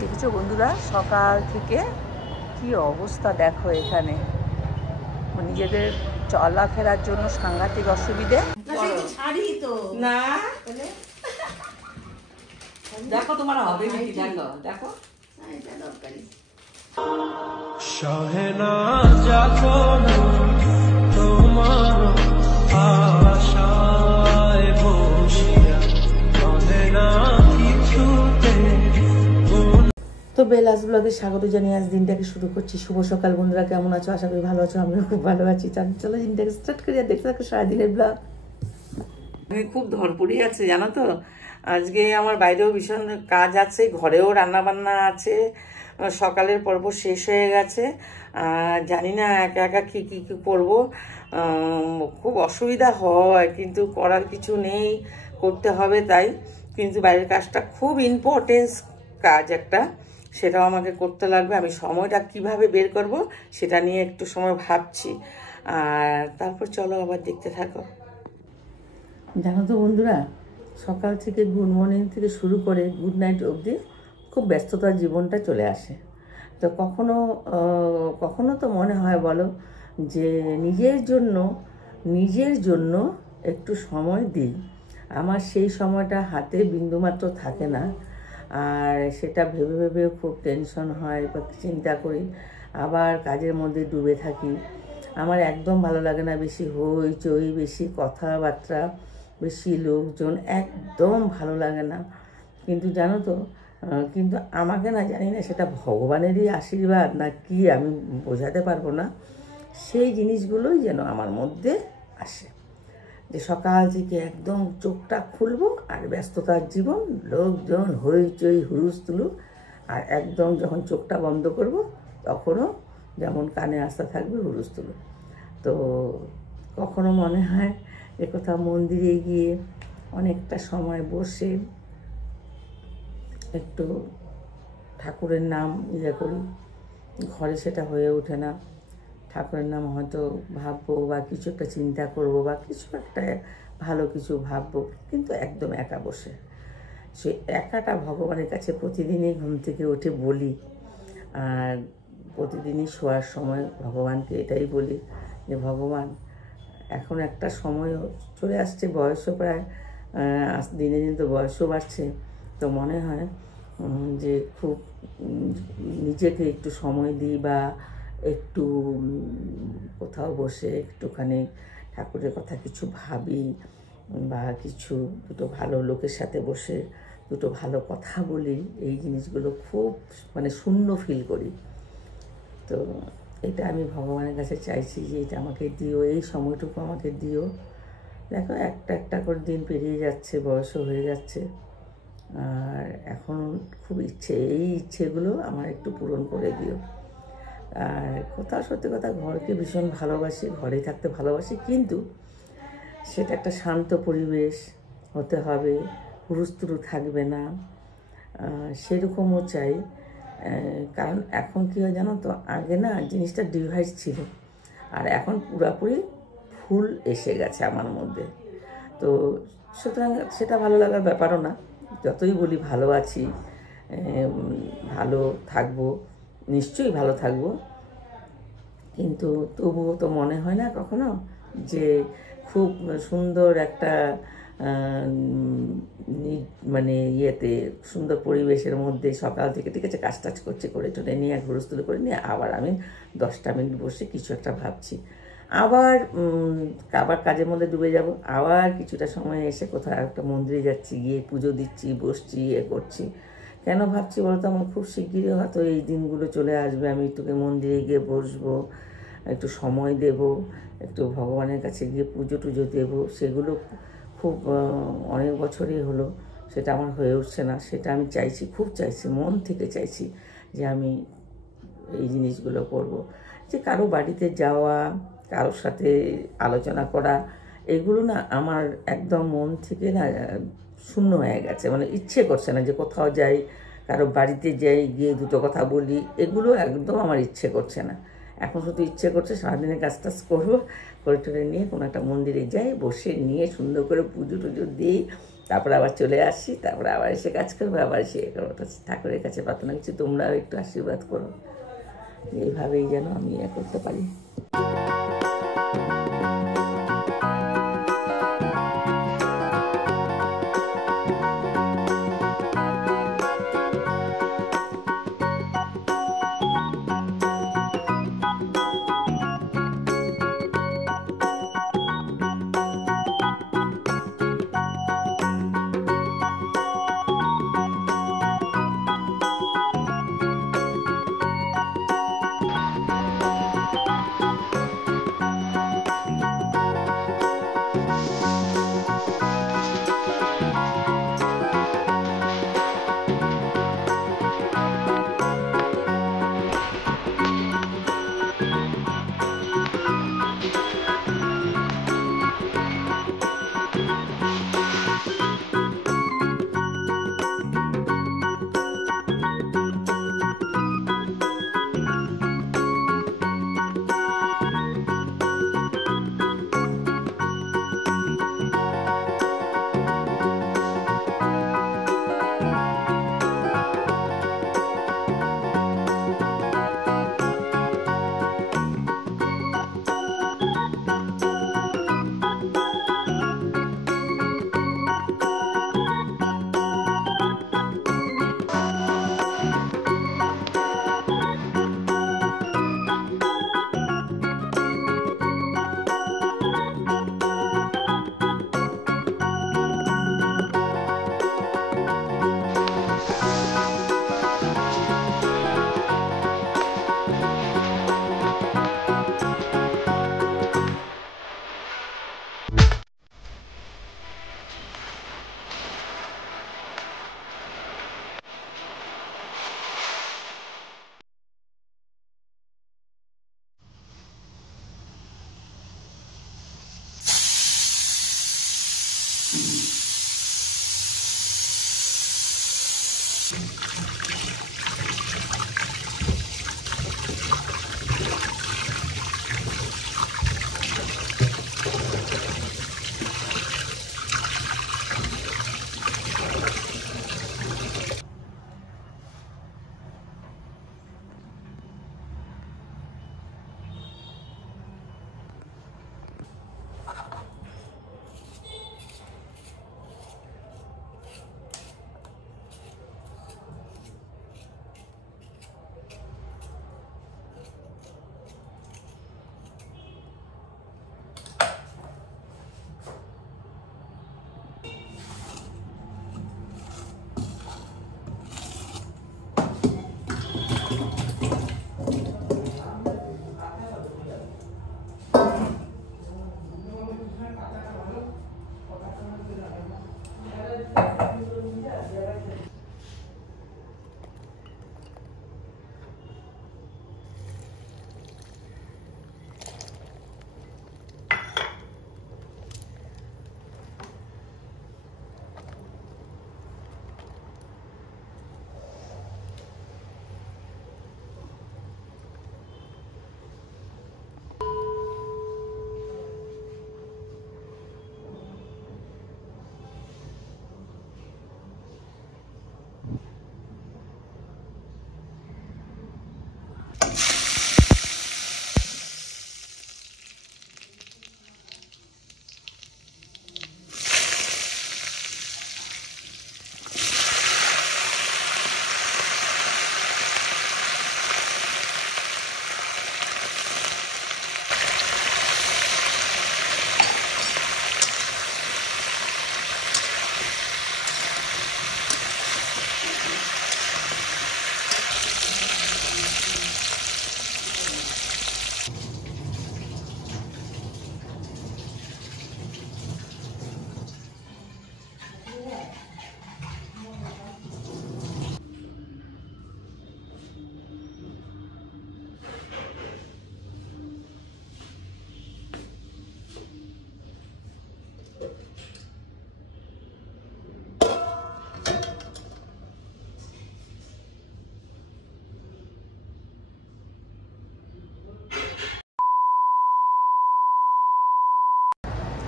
দেখেছো বন্ধুরা, সকাল থেকে কি অবস্থা দেখো। এখানে নিজেদের চলাফেরার জন্য সাংঘাতিক অসুবিধে। না দেখো তোমার হবে নাকি, দেখো দেখো সহেনা যখন তোমার আশায় বসিয়া সহেনা কিছুতে। তো বেলাস ব্লগে স্বাগত জানিয়ে আজ দিনটাকে শুরু করছি। শুভ সকাল বন্ধুরা, কেমন আছো? আশা করি ভালো আছো, আমিও খুব ভালো আছি। চলো দিনটাকে স্টার্ট করি আর দেখতে থাকো সারাদিনের ব্লগ। খুব ধরপড়ি আছে জানো তো, আজকে আমার বাইরেও ভীষণ কাজ আছে, ঘরেও রান্না বান্না আছে, সকালের পর্ব শেষ হয়ে গেছে। জানি না একা একা কি কি কি করবো, খুব অসুবিধা হয় কিন্তু করার কিছু নেই, করতে হবে তাই। কিন্তু বাইরের কাজটা খুব ইম্পর্টেন্স কাজ একটা, সেটাও আমাকে করতে লাগবে। আমি সময়টা কিভাবে বের করব সেটা নিয়ে একটু সময় ভাবছি, আর তারপর চলো আবার দেখতে থাকো। জানো তো বন্ধুরা, সকাল থেকে গুড মর্নিং থেকে শুরু করে গুড নাইট অবধি খুব ব্যস্ততার জীবনটা চলে আসে। তো কখনো কখনো তো মনে হয় বলো যে নিজের জন্য একটু সময় দিই। আমার সেই সময়টা হাতে বিন্দুমাত্র থাকে না, আর সেটা ভেবে ভেবেও খুব টেনশন হয় বা চিন্তা করি, আবার কাজের মধ্যে ডুবে থাকি। আমার একদম ভালো লাগে না বেশি হইচই, বেশি কথাবার্তা, বেশি লোকজন, একদম ভালো লাগে না। কিন্তু জানো তো, কিন্তু আমাকে না, জানি না সেটা ভগবানেরই আশীর্বাদ না কি, আমি বোঝাতে পারবো না। সেই জিনিসগুলোই যেন আমার মধ্যে আসে, যে সকাল থেকে একদম চোখটা খুলবো আর ব্যস্ততার জীবন, লোকজন হইচই হুলস্থুলু, আর একদম যখন চোখটা বন্ধ করব তখনও যেমন কানে আসতে থাকবে হুলস্থুলু। তো কখনো মনে হয় যে কোথাও মন্দিরে গিয়ে অনেকটা সময় বসে একটু ঠাকুরের নাম করি, ঘরে সেটা হয়ে ওঠে না। ঠাকুরের নাম হয়তো ভাববো বা কিছু একটা চিন্তা করবো বা কিছু একটা ভালো কিছু ভাববো, কিন্তু একদম একা বসে। সে একাটা ভগবানের কাছে প্রতিদিনই ঘুম থেকে উঠে বলি, আর প্রতিদিনই শোয়ার সময় ভগবানকে এটাই বলি যে ভগবান, এখন একটা সময় চলে আসছে, বয়সও প্রায় দিনে দিন তো বয়সও বাড়ছে, তো মনে হয় যে খুব নিজেকে একটু সময় দিই বা একটু কোথাও বসে একটুখানি ঠাকুরের কথা কিছু ভাবি, বা কিছু দুটো ভালো লোকের সাথে বসে দুটো ভালো কথা বলি। এই জিনিসগুলো খুব শূন্য ফিল করি। তো এটা আমি ভগবানের কাছে চাইছি যে এটা আমাকে দিও, এই সময়টুকু আমাকে দিও। দেখো একটা একটা করে দিন পেরিয়ে যাচ্ছে, বয়সও হয়ে যাচ্ছে, আর এখন খুব ইচ্ছে, এই ইচ্ছেগুলো আমার একটু পূরণ করে দিও। আর কোথাও সত্যি কথা, ঘরকে ভীষণ ভালোবাসি, ঘরেই থাকতে ভালোবাসি, কিন্তু সেটা একটা শান্ত পরিবেশ হতে হবে, হুড়ুস্থুড়ু থাকবে না, সেরকমও চাই। কারণ এখন কী হয় জানো তো, আগে না জিনিসটা ডিভাইস ছিল, আর এখন পুরোপুরি ফুল এসে গেছে আমার মধ্যে। তো সুতরাং সেটা ভালো লাগার ব্যাপারও না। যতই বলি ভালো আছি, ভালো থাকবো, নিশ্চয়ই ভালো থাকবো, কিন্তু তবুও তো মনে হয় না কখনো যে খুব সুন্দর একটা ইয়েতে সুন্দর পরিবেশের মধ্যে সকাল থেকে, ঠিক আছে, কাজ টাজ করছি, করে টোনে নিয়ে এক হুড়স্থুল করে নিয়ে আবার আমি 10টা মিনিট বসে কিছু একটা ভাবছি, আবার কাজের মধ্যে ডুবে যাব, আবার কিছুটা সময় এসে কোথাও একটা মন্দিরে যাচ্ছি, গিয়ে পুজো দিচ্ছি, বসছি, করছি। কেন ভাবছি বলতো, আমার খুব শিগগিরই হয়তো এই দিনগুলো চলে আসবে, আমি একটু মন্দিরে গিয়ে বসবো, একটু সময় দেব, একটু ভগবানের কাছে গিয়ে পুজো টুজো দেবো। সেগুলো খুব অনেক বছরই হলো সেটা আমার হয়ে উঠছে না। সেটা আমি চাইছি, খুব চাইছি, মন থেকে চাইছি যে আমি এই জিনিসগুলো করব। যে কারো বাড়িতে যাওয়া, কারোর সাথে আলোচনা করা, এগুলো না আমার একদম মন থেকে না শূন্য হয়ে গেছে। ইচ্ছে করছে না যে কোথাও যাই, কারো বাড়িতে যাই, গিয়ে দুটো কথা বলি, এগুলো একদম আমার ইচ্ছে করছে না। এখন শুধু ইচ্ছে করছে সারাদিনের কাজ টাজ করবো, করে টোরে নিয়ে কোনো একটা মন্দিরে যাই, বসে নিয়ে সুন্দর করে পুজো টুজো দিই, তারপরে আবার চলে আসি, তারপরে আবার এসে কাজ করবো, আবার এসে করবো। ঠাকুরের কাছে প্রার্থনা করছি তোমরাও একটু আশীর্বাদ করো, এইভাবেই যেন আমি করতে পারি।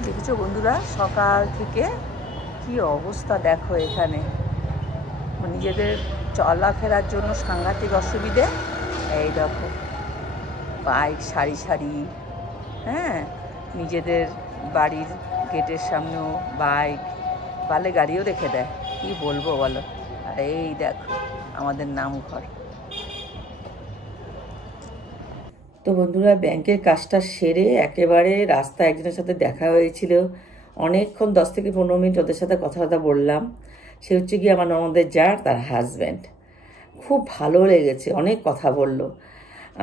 দেখেছো বন্ধুরা, সকাল থেকে কি অবস্থা দেখো এখানে, নিজেদের চলাফেরার জন্য সাংঘাতিক অসুবিধে। এই দেখো বাইক সারি সারি, হ্যাঁ, নিজেদের বাড়ির গেটের সামনেও বাইক, পালে গাড়িও রেখে দেয়, কি বলবো বলো। আর এই দেখো আমাদের নামঘর। তো বন্ধুরা, ব্যাংকের কাজটা সেরে একেবারে রাস্তায় একজনের সাথে দেখা হয়েছিল, অনেকক্ষণ 10 থেকে 15 মিনিট ওদের সাথে কথাবার্তা বললাম। সে হচ্ছে কি আমার ননদের জার, তার হাজব্যান্ড। খুব ভালো লেগেছে, অনেক কথা বলল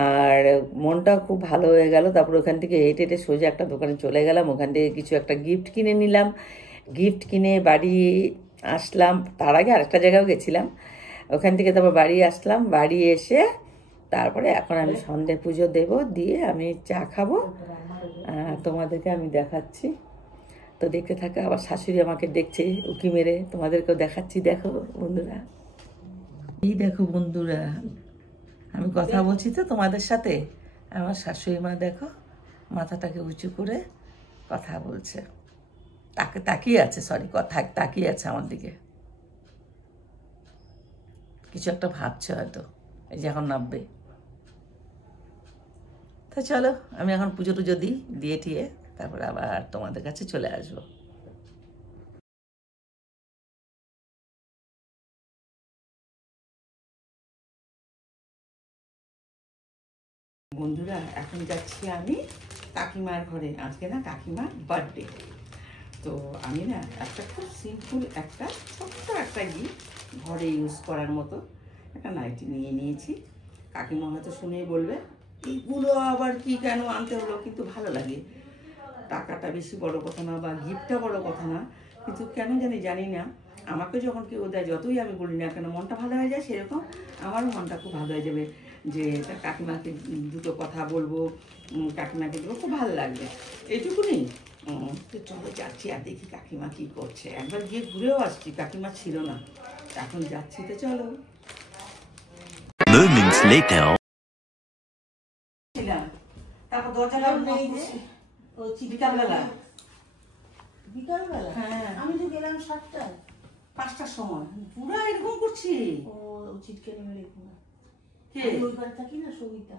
আর মনটা খুব ভালো হয়ে গেল। তারপর ওখান থেকে হেঁটে হেঁটে সোজা একটা দোকানে চলে গেলাম, ওখান থেকে কিছু একটা গিফট কিনে নিলাম। গিফট কিনে বাড়ি আসলাম, তার আগে আরেকটা জায়গাও গেছিলাম, ওখান থেকে তারপর বাড়ি আসলাম। বাড়ি এসে তারপরে এখন আমি সন্ধ্যে পুজো দেব, দিয়ে আমি চা খাবো, তোমাদেরকে আমি দেখাচ্ছি। তো দেখতে থাকে, আবার শাশুড়ি আমাকে দেখছে উকি মেরে, তোমাদেরকেও দেখাচ্ছি। দেখো বন্ধুরা, এই দেখো বন্ধুরা, আমি কথা বলছি তো তোমাদের সাথে, আমার শাশুড়ি মা দেখো মাথাটাকে উঁচু করে কথা বলছে, তাকিয়ে আছে, সরি তাকিয়ে আছে আমার দিকে, কিছু একটা ভাবছে হয়তো, এই যে এখন নামবে। তো চলো আমি এখন পুজো টুজো দিয়ে টিয়ে তারপরে আবার তোমাদের কাছে চলে আসবো। বন্ধুরা, এখন যাচ্ছি আমি কাকিমার ঘরে, আজকে না কাকিমার বার্থডে। তো আমি না একটা খুব সিম্পল একটা ছোট্ট একটা গিফট ঘরে ইউজ করার মতো একটা নাইটি নিয়ে নিয়েছি। কাকিমা হয়তো শুনেই বলবে এইগুলো আবার কি কেন আনতে হলো, কিন্তু ভালো লাগে। টাকাটা বেশি বড় কথা না বা গিফটটা বড় কথা না, কিন্তু কেন জানি না, আমাকে যখন কেউ দেয়, যতই আমি বলি না কেন, মনটা ভালো হয়ে যায়। সেরকম আমারও মনটা খুব ভালো হয়ে যাবে যে কাকিমাকে দুটো কথা বলবো, কাকিমাকে দেবো, খুব ভালো লাগবে, এইটুকুনি। তো চলো যাচ্ছি আর দেখি কাকিমা কি করছে। একবার গিয়ে ঘুরেও আসছি, কাকিমা ছিল না, এখন যাচ্ছি। তো চলো। তারপর দরজাটা বিকালবেলা, হ্যাঁ আমি তো গেলাম 7টায়, 5টার সময়, পুরা এরকম করছি। ও চিটকে নেমে রেখো না, কে ওই ঘরে থাকি না, সবিতা।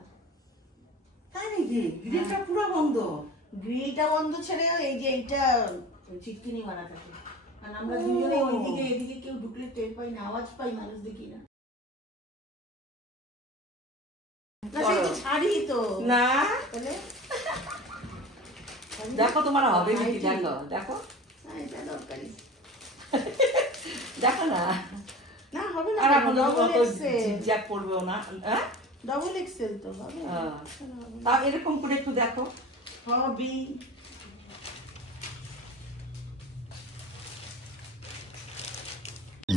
তাই নাকি? গ্রিলটা পুরো বন্ধ? গ্রিলটা বন্ধ ছেড়ে এই যে এইটা চিটকিনি মারা থাকে, আর আমরা দুজনে ওইদিকে এদিকে কেউ ঢুকলে টের পাই না, আওয়াজ পাই, মানুষ দেখি না। ছাড়ি তো না, দেখো তোমার হবে নাকি, দেখো দেখো, এটা দরকারি, দেখো না, না হবে না, ডবল এক্সেল জ্যাক পড়বেও না, হ্যাঁ ডবল এক্সেল তো হবে, তা এরকম করে একটু দেখো হবে।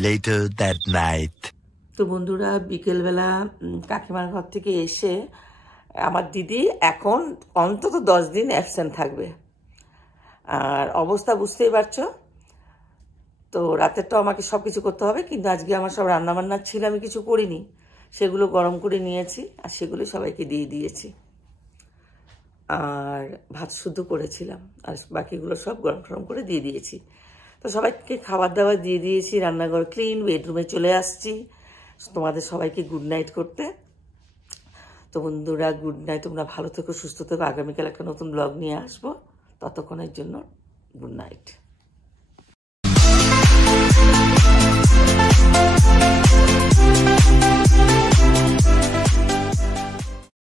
Later that night. তো বন্ধুরা, বিকেলবেলা কাকিমার ঘর থেকে এসে আমার দিদি এখন অন্তত 10 দিন অ্যাবসেন্ট থাকবে, আর অবস্থা বুঝতেই পারছো। তো রাতেরটাও আমাকে সব কিছু করতে হবে, কিন্তু আজকে আমার সব রান্নাবান্না ছিল, আমি কিছু করিনি, সেগুলো গরম করে নিয়েছি আর সেগুলো সবাইকে দিয়ে দিয়েছি। আর ভাত শুদ্ধ করেছিলাম আর বাকিগুলো সব গরম গরম করে দিয়ে দিয়েছি। তো সবাইকে খাবার দাবার দিয়ে দিয়েছি, রান্নাঘর ক্লিন, বেডরুমে চলে আসছি তোমাদের সবাইকে গুড নাইট করতে। তো বন্ধুরা, গুড নাইট, তোমরা ভালো থেকো, সুস্থ থেকো। আগামীকাল একটা নতুন ব্লগ নিয়ে আসবো, ততক্ষণের জন্য গুড নাইট।